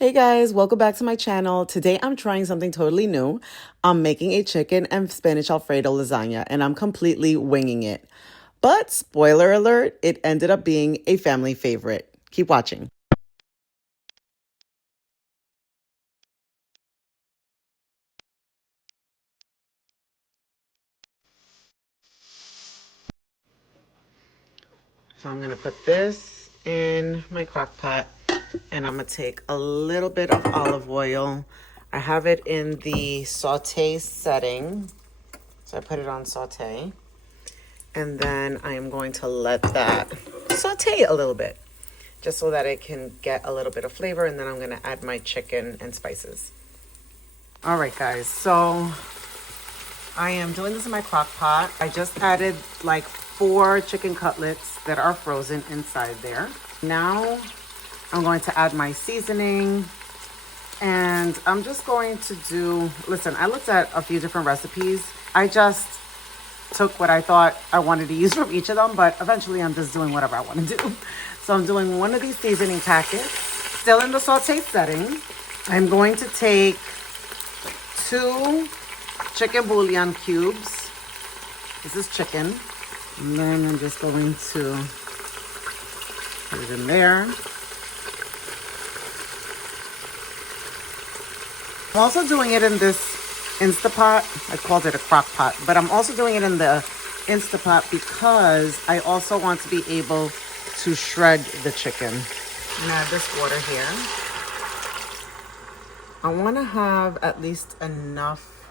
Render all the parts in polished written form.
Hey guys, welcome back to my channel. Today I'm trying something totally new. I'm making a chicken and spinach Alfredo lasagna and I'm completely winging it. But spoiler alert, it ended up being a family favorite. Keep watching. So I'm gonna put this in my crock pot and I'm gonna take a little bit of olive oil. I have it in the saute setting. So I put it on saute. And then I am going to let that saute a little bit, just so that it can get a little bit of flavor. And then I'm going to add my chicken and spices. All right, guys. So I am doing this in my crock pot. I just added like 4 chicken cutlets that are frozen inside there. Now I'm going to add my seasoning. And I'm just going to do, listen, I looked at a few different recipes. I just took what I thought I wanted to use from each of them, but eventually I'm just doing whatever I want to do. So I'm doing one of these seasoning packets, still in the saute setting. I'm going to take 2 chicken bouillon cubes. This is chicken. And then I'm just going to put it in there. I'm also doing it in this Instapot. I called it a crock pot, but I'm also doing it in the Instapot because I also want to be able to shred the chicken. I'm gonna add this water here. I want to have at least enough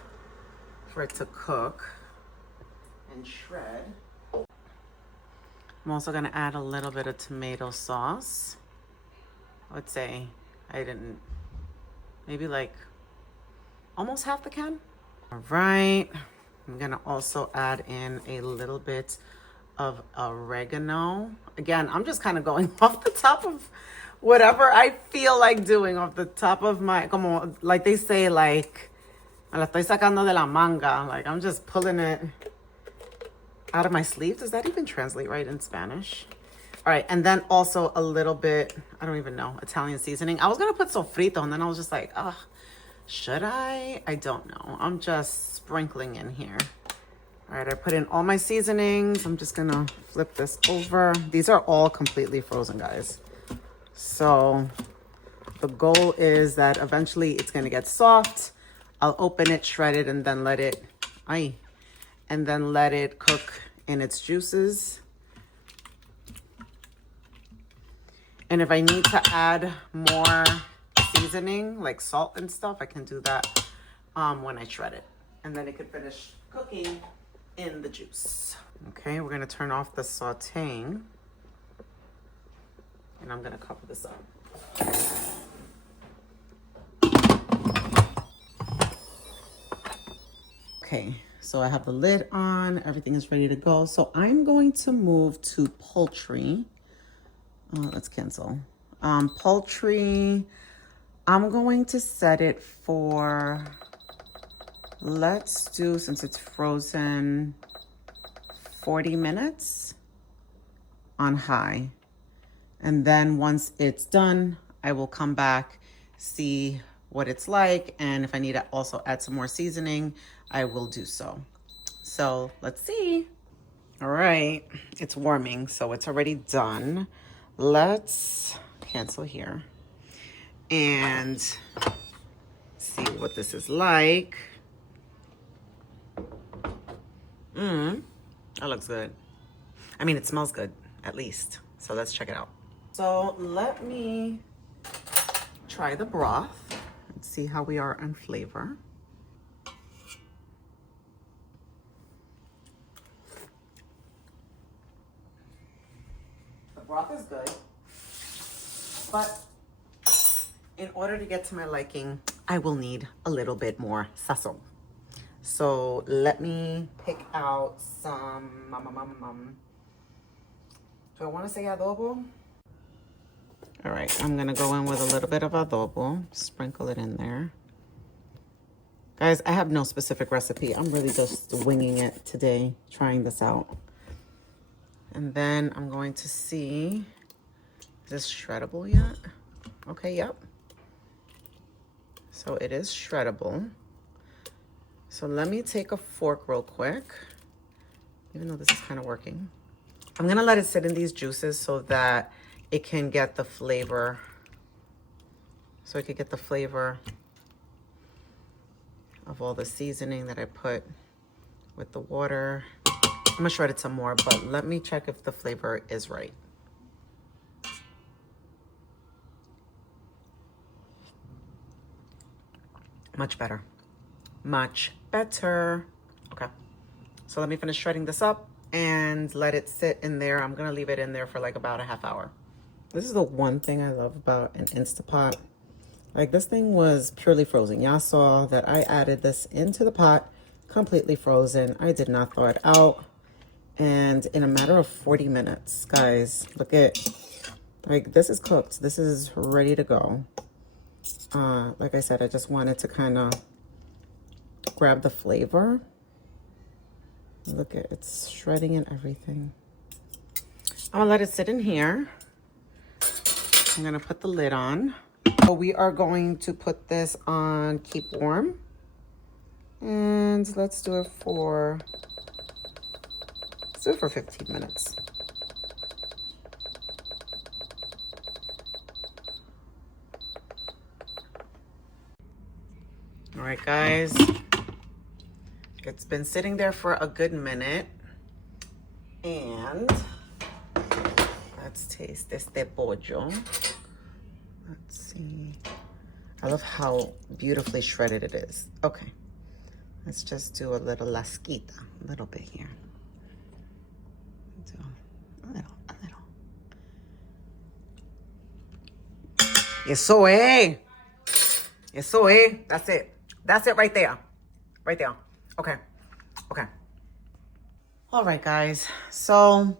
for it to cook and shred. I'm also gonna add a little bit of tomato sauce. I would say maybe like almost half the can. All right, I'm gonna also add in a little bit of oregano. Again, I'm just kind of going off the top of whatever I feel like doing, off the top of my, como, like they say, like, me la estoy sacando de la manga. Like I'm just pulling it out of my sleeve. Does that even translate right in Spanish? All right, and then also a little bit, I don't even know, Italian seasoning. I was gonna put sofrito and then I was just like, oh, should I? I don't know. I'm just sprinkling in here. All right, I put in all my seasonings. I'm just gonna flip this over. These are all completely frozen, guys. So the goal is that eventually it's gonna get soft. I'll open it, shred it, and then let it, cook in its juices. And if I need to add more seasoning, like salt and stuff, I can do that when I shred it. And then it can finish cooking in the juice. Okay, we're gonna turn off the sauteing. And I'm gonna cover this up. Okay, so I have the lid on, everything is ready to go. So I'm going to move to poultry. Let's cancel. Poultry, I'm going to set it for, let's do, since it's frozen, 40 minutes on high. And then once it's done, I will come back, see what it's like. And if I need to also add some more seasoning, I will do so. So let's see. All right, it's warming, so it's already done. Let's cancel here and see what this is like. That looks good. I mean, it smells good, at least. So let's check it out. So let me try the broth and see how we are on flavor. The broth is good, but in order to get to my liking, I will need a little bit more sazon. So let me pick out some, do I want to say adobo? All right, I'm gonna go in with a little bit of adobo, sprinkle it in there. Guys, I have no specific recipe. I'm really just winging it today, trying this out. And then I'm going to see, is this shreddable yet? Okay, yep. So it is shreddable. So let me take a fork real quick, even though this is kind of working. I'm gonna let it sit in these juices so that it can get the flavor. So it could get the flavor of all the seasoning that I put with the water. I'm gonna shred it some more, but let me check if the flavor is right. Much better. Much better. Okay. So let me finish shredding this up and let it sit in there. I'm gonna leave it in there for like about a half hour. This is the one thing I love about an Instapot. Like, this thing was purely frozen. Y'all saw that I added this into the pot, completely frozen. I did not thaw it out. And in a matter of 40 minutes, guys, look at, like, this is cooked. This is ready to go. Like I said, I just wanted to kind of grab the flavor. Look at, it's shredding and everything. I'm gonna let it sit in here. I'm gonna put the lid on. So we are going to put this on keep warm. And let's do it for 15 minutes. All right, guys. It's been sitting there for a good minute. And let's taste este pollo. Let's see. I love how beautifully shredded it is. Okay. Let's just do a little lasquita, a little bit here. Do a little. Eso eh. Eso eh. That's it. That's it right there. Right there. Okay. Okay. All right, guys. So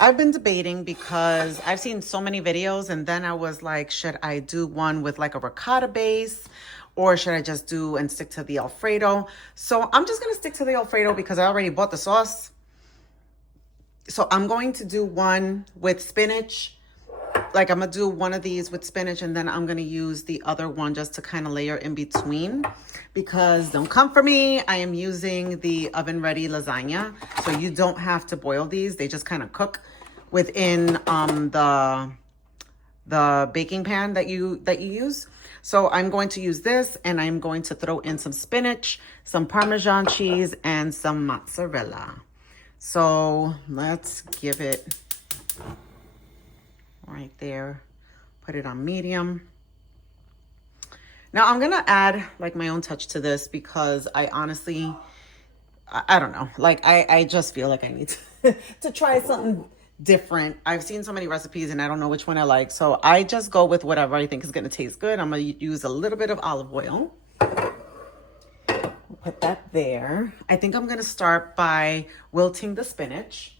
I've been debating because I've seen so many videos, and then I was like, should I do one with like a ricotta base, or should I just do and stick to the Alfredo? So I'm just going to stick to the Alfredo because I already bought the sauce. So I'm going to do one with spinach. Like, I'm going to do one of these with spinach, and then I'm going to use the other one just to kind of layer in between, because don't come for me. I am using the oven ready lasagna. So you don't have to boil these. They just kind of cook within the baking pan that you use. So I'm going to use this, and I'm going to throw in some spinach, some Parmesan cheese, and some mozzarella. So let's give it right there. Put it on medium. Now I'm gonna add like my own touch to this because I honestly, I don't know. Like I just feel like I need to try something different. I've seen so many recipes and I don't know which one I like. So I just go with whatever I think is gonna taste good. I'm gonna use a little bit of olive oil. Put that there. I think I'm gonna start by wilting the spinach.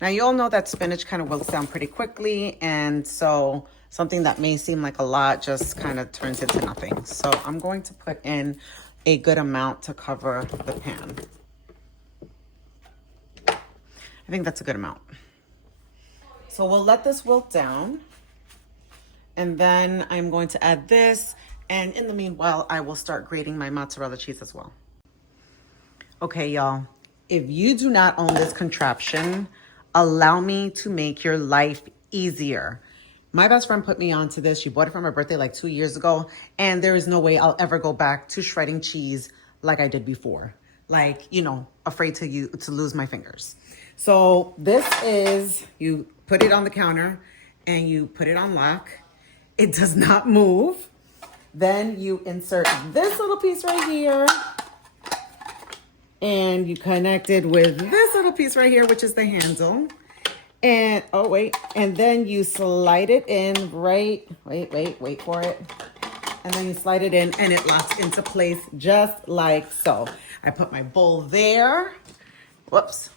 Now, you all know that spinach kind of wilts down pretty quickly, and so something that may seem like a lot just kind of turns into nothing. So I'm going to put in a good amount to cover the pan. I think that's a good amount. So we'll let this wilt down, and then I'm going to add this, and in the meanwhile, I will start grating my mozzarella cheese as well. Okay, y'all, if you do not own this contraption, allow me to make your life easier. My best friend put me onto this. She bought it for my birthday like 2 years ago. And there is no way I'll ever go back to shredding cheese like I did before. Like, you know, afraid to lose my fingers. So this is, you put it on the counter and you put it on lock. It does not move. Then you insert this little piece right here. And you connect it with this little piece right here, which is the handle. And, oh, wait. And then you slide it in right, wait for it. And then you slide it in and it locks into place just like so. I put my bowl there. Whoops.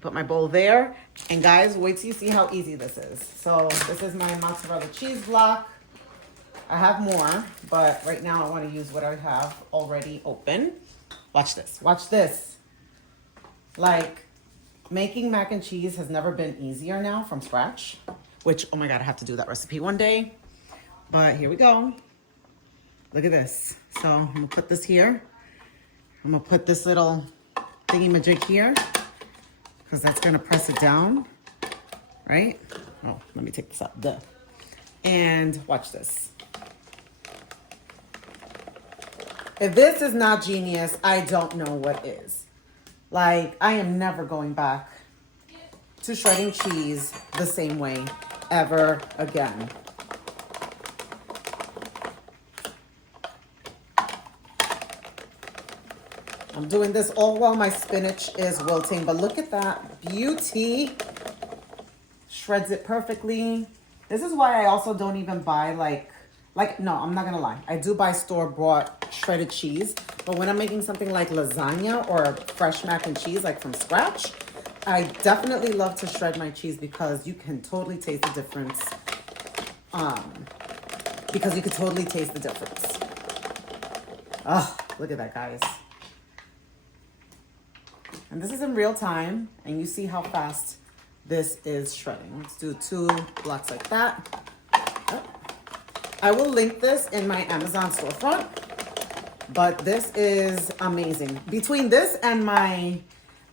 Put my bowl there. And guys, wait till you see how easy this is. So this is my mozzarella cheese block. I have more, but right now I want to use what I have already open. Watch this. Watch this. Like, making mac and cheese has never been easier now from scratch, which, oh my God, I have to do that recipe one day. But here we go. Look at this. So I'm gonna put this here. I'm gonna put this little thingy-majig here because that's gonna press it down, right? Oh, let me take this out, duh. And watch this. If this is not genius, I don't know what is. Like, I am never going back to shredding cheese the same way ever again. I'm doing this all while my spinach is wilting, but look at that beauty. Shreds it perfectly. This is why I also don't even buy no, I'm not gonna lie. I do buy store-bought shredded cheese, but when I'm making something like lasagna or fresh mac and cheese, like from scratch, I definitely love to shred my cheese because you can totally taste the difference. Oh, look at that, guys. And this is in real time, and you see how fast this is shredding. Let's do 2 blocks like that. I will link this in my Amazon storefront, but this is amazing. Between this and my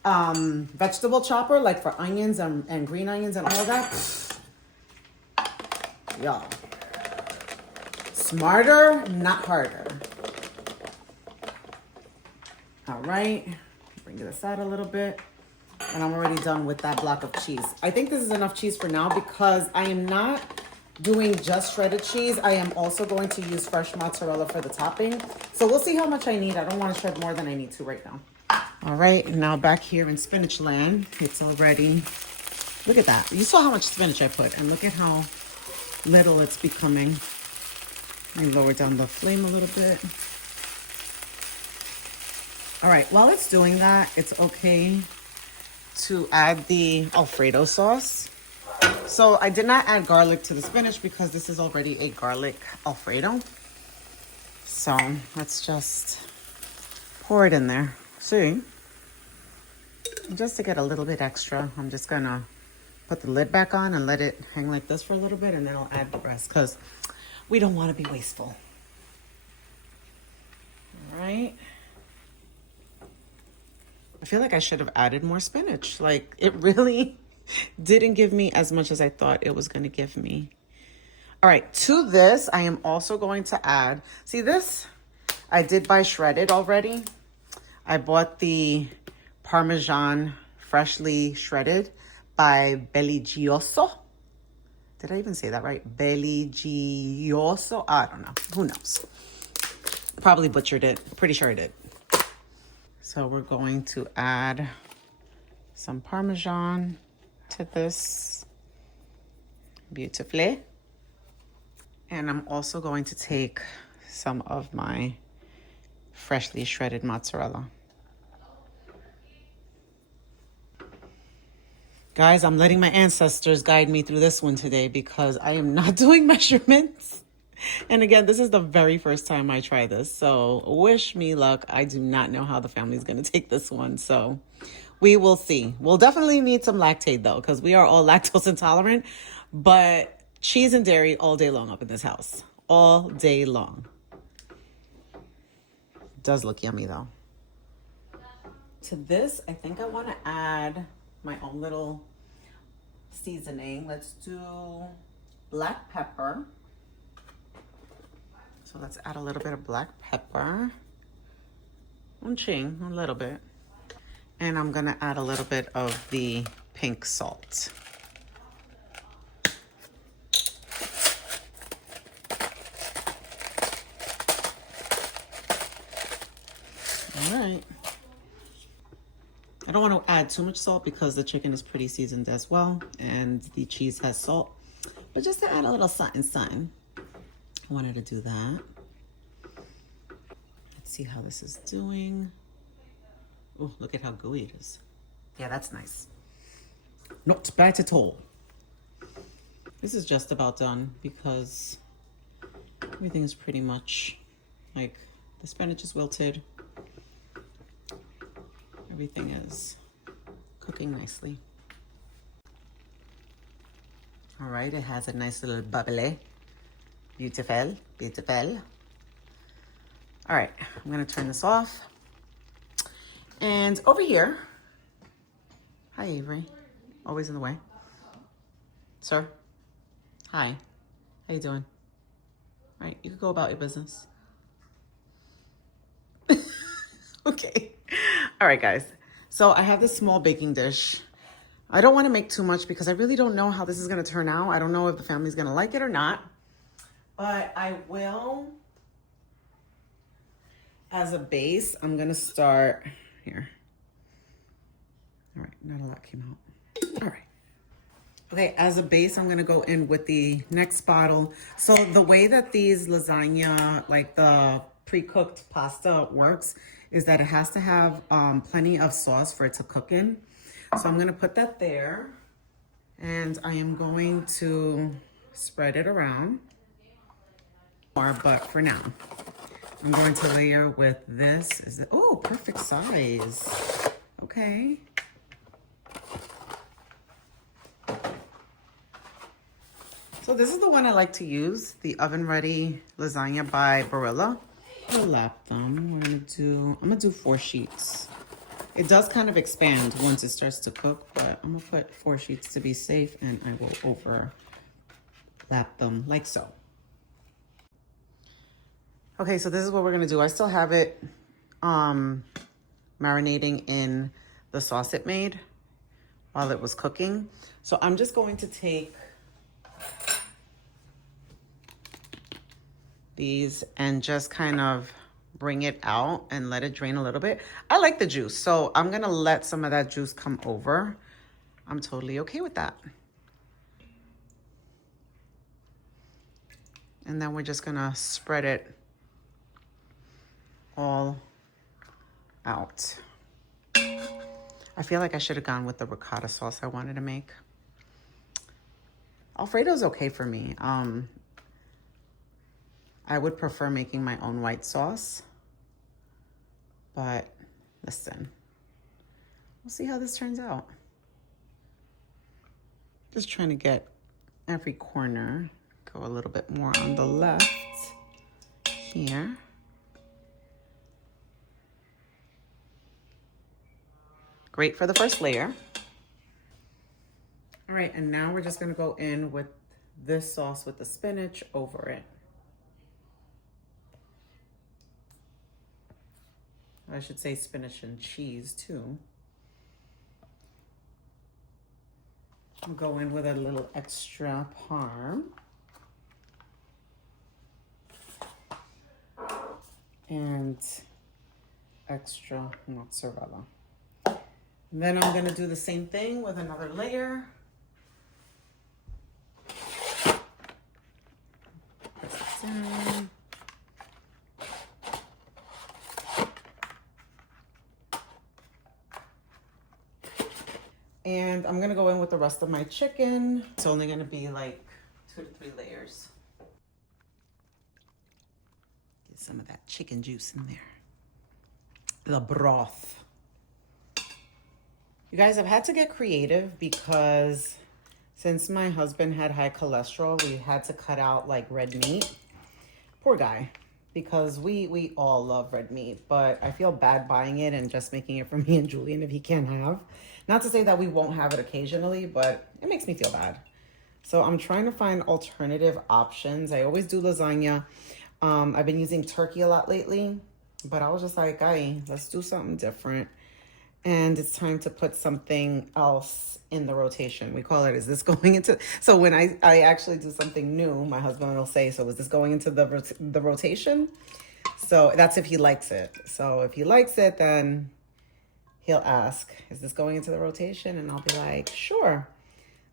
vegetable chopper, like for onions and green onions and all of that, y'all, smarter, not harder. All right, bring this out a little bit. And I'm already done with that block of cheese. I think this is enough cheese for now because I am not doing just shredded cheese. I am also going to use fresh mozzarella for the topping. So we'll see how much I need. I don't want to shred more than I need to right now. All right, now back here in spinach land, it's already, look at that. You saw how much spinach I put and look at how little it's becoming. Let me lower down the flame a little bit. All right, while it's doing that, it's okay to add the Alfredo sauce. So I did not add garlic to the spinach because this is already a garlic Alfredo. So let's just pour it in there. See? Just to get a little bit extra, I'm just gonna put the lid back on and let it hang like this for a little bit, and then I'll add the rest because we don't want to be wasteful. All right. I feel like I should have added more spinach. Like, it really didn't give me as much as I thought it was going to give me. All right, to this, I am also going to add, see this? I did buy shredded already. I bought the Parmesan freshly shredded by Belligioso. Did I even say that right? Belligioso? I don't know. Who knows? Probably butchered it. Pretty sure I did. So we're going to add some Parmesan to this beautifully. And I'm also going to take some of my freshly shredded mozzarella. Guys, I'm letting my ancestors guide me through this one today because I am not doing measurements. And again, this is the very first time I try this. So wish me luck. I do not know how the family's going to take this one. So we will see. We'll definitely need some lactate though, because we are all lactose intolerant. But cheese and dairy all day long up in this house. All day long. It does look yummy though. To this, I think I want to add my own little seasoning. Let's do black pepper. So let's add a little bit of black pepper. Un ching, a little bit. And I'm gonna add a little bit of the pink salt. All right. I don't want to add too much salt because the chicken is pretty seasoned as well and the cheese has salt. But just to add a little something. I wanted to do that. Let's see how this is doing. Oh, look at how gooey it is. Yeah, that's nice. Not bad at all. This is just about done because everything is pretty much like the spinach is wilted. Everything is cooking nicely. All right, it has a nice little bubbly. Beautiful, beautiful. All right, I'm gonna turn this off. And over here, hi Avery, always in the way. Sir, hi, how you doing? All right, you can go about your business. Okay, all right guys. So I have this small baking dish. I don't wanna make too much because I really don't know how this is gonna turn out. I don't know if the family's gonna like it or not, but I will, as a base, I'm gonna start here. All right, not a lot came out. All right. Okay, as a base, I'm gonna go in with the next bottle. So the way that these lasagna, like the pre-cooked pasta works, is that it has to have plenty of sauce for it to cook in. So I'm gonna put that there. And I am going to spread it around. But for now, I'm going to layer with this. Is it, oh, perfect size. Okay. So this is the one I like to use, the oven ready lasagna by Barilla. I'll lap them. I'm gonna do 4 sheets. It does kind of expand once it starts to cook, but I'm gonna put 4 sheets to be safe, and I will overlap them like so. Okay, so this is what we're gonna do. I still have it marinating in the sauce it made while it was cooking. So I'm just going to take these and just kind of bring it out and let it drain a little bit. I like the juice, so I'm gonna let some of that juice come over. I'm totally okay with that. And then we're just gonna spread it all out. I feel like I should have gone with the ricotta sauce I wanted to make. Alfredo's okay for me. I would prefer making my own white sauce, but listen, we'll see how this turns out. Just trying to get every corner, go a little bit more on the left here. Great for the first layer. All right, and now we're just gonna go in with this sauce with the spinach over it. I should say spinach and cheese too. I'll go in with a little extra parm. And extra mozzarella. And then I'm gonna do the same thing with another layer. Put it down. And I'm gonna go in with the rest of my chicken. It's only gonna be like 2 to 3 layers. Get some of that chicken juice in there. The broth. You guys, I've had to get creative because since my husband had high cholesterol, we had to cut out like red meat. Poor guy, because we all love red meat, but I feel bad buying it and just making it for me and Julian if he can't have. Not to say that we won't have it occasionally, but it makes me feel bad. So I'm trying to find alternative options. I always do lasagna. I've been using turkey a lot lately, but I was just like, hey, let's do something different. And it's time to put something else in the rotation. We call it, is this going into, so when I actually do something new, my husband will say, so is this going into the rotation? So that's if he likes it. So if he likes it, then he'll ask, is this going into the rotation? And I'll be like, sure.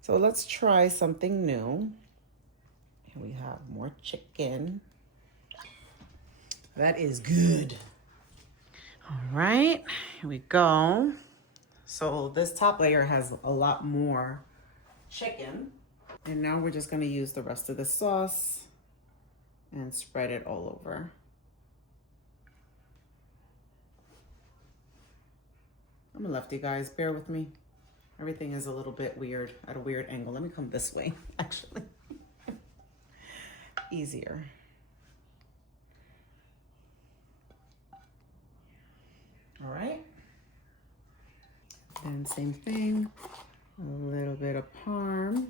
So let's try something new. Here we have more chicken. That is good. All right, here we go. So this top layer has a lot more chicken. And now we're just gonna use the rest of the sauce and spread it all over. I'm a lefty, guys, bear with me. Everything is a little bit weird, at a weird angle. Let me come this way, actually. Easier. All right. And same thing, a little bit of parm.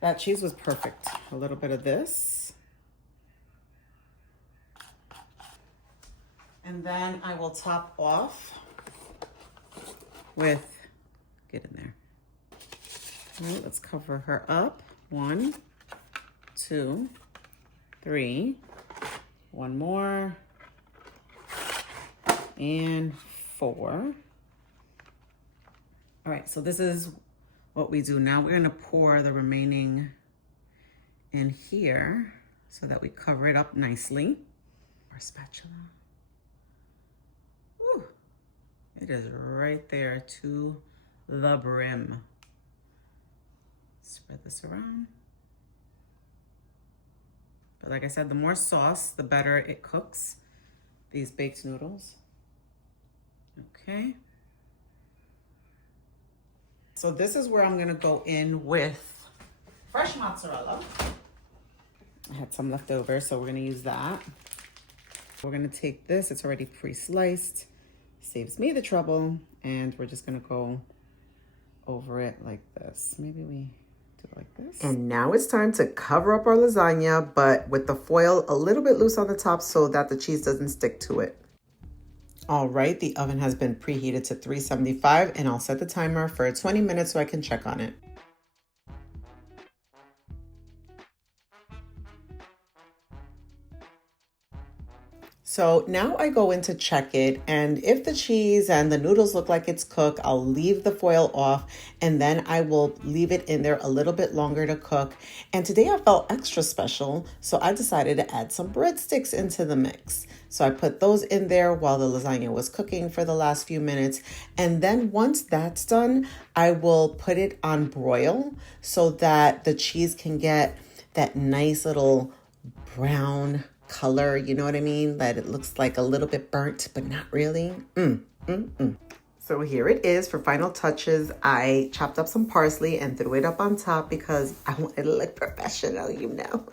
That cheese was perfect. A little bit of this. And then I will top off with, get in there. All right, let's cover her up. 1, 2, 3. One more. And 4. All right, so this is what we do now. We're gonna pour the remaining in here so that we cover it up nicely. Our spatula. Ooh, it is right there to the brim. Spread this around. But like I said, the more sauce, the better it cooks, these baked noodles. Okay. So this is where I'm gonna go in with fresh mozzarella. I had some left over, so we're gonna use that. We're gonna take this, it's already pre-sliced, saves me the trouble, and we're just gonna go over it like this. Maybe we do it like this. And now it's time to cover up our lasagna, but with the foil a little bit loose on the top so that the cheese doesn't stick to it. All right, the oven has been preheated to 375, and I'll set the timer for 20 minutes so I can check on it. So now I go in to check it, and if the cheese and the noodles look like it's cooked, I'll leave the foil off, and then I will leave it in there a little bit longer to cook. And today I felt extra special, so I decided to add some breadsticks into the mix. So I put those in there while the lasagna was cooking for the last few minutes. And then once that's done, I will put it on broil so that the cheese can get that nice little brown color, you know what I mean? That it looks like a little bit burnt, but not really. So here it is for final touches. I chopped up some parsley and threw it up on top because I wanted to look professional, you know.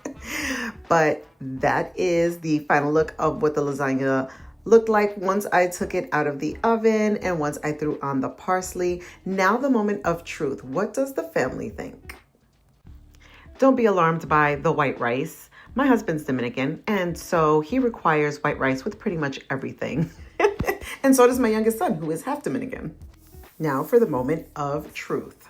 But that is the final look of what the lasagna looked like once I took it out of the oven and once I threw on the parsley. Now the moment of truth. What does the family think? Don't be alarmed by the white rice. My husband's Dominican, and so he requires white rice with pretty much everything. And so does my youngest son, who is half Dominican. Now for the moment of truth.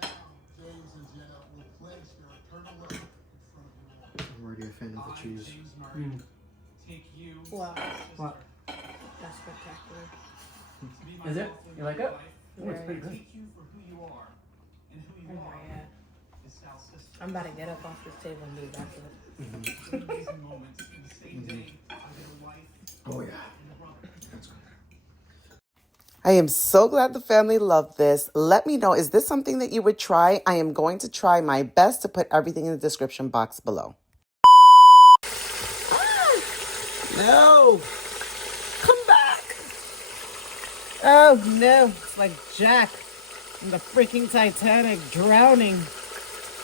I'm already a fan of the cheese. Wow. What? That's spectacular. Is it? You like it? Oh, it's pretty good. Oh my God. I'm about to get up off this table and do back to it. Oh yeah. That's good. I am so glad the family loved this. Let me know, is this something that you would try? I am going to try my best to put everything in the description box below. No! Come back! Oh no, it's like Jack in the freaking Titanic drowning.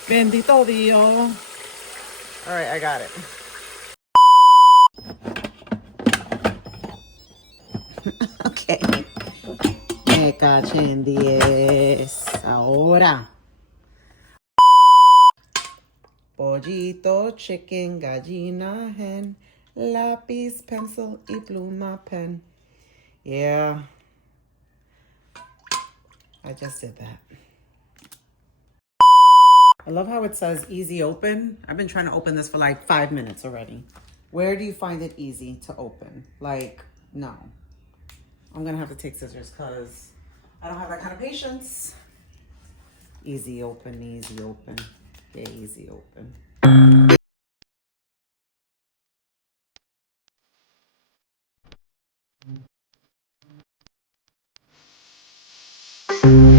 Bendito Dio. All right, I got it. Okay. Me cachen 10. Ahora. Pollito, chicken, gallina, hen, lápiz, pencil, y pluma, pen. Yeah. I just did that. I love how it says easy open. I've been trying to open this for like 5 minutes already. Where do you find it easy to open? Like, no. I'm gonna have to take scissors because I don't have that kind of patience. Easy open, easy open. Yeah, easy open.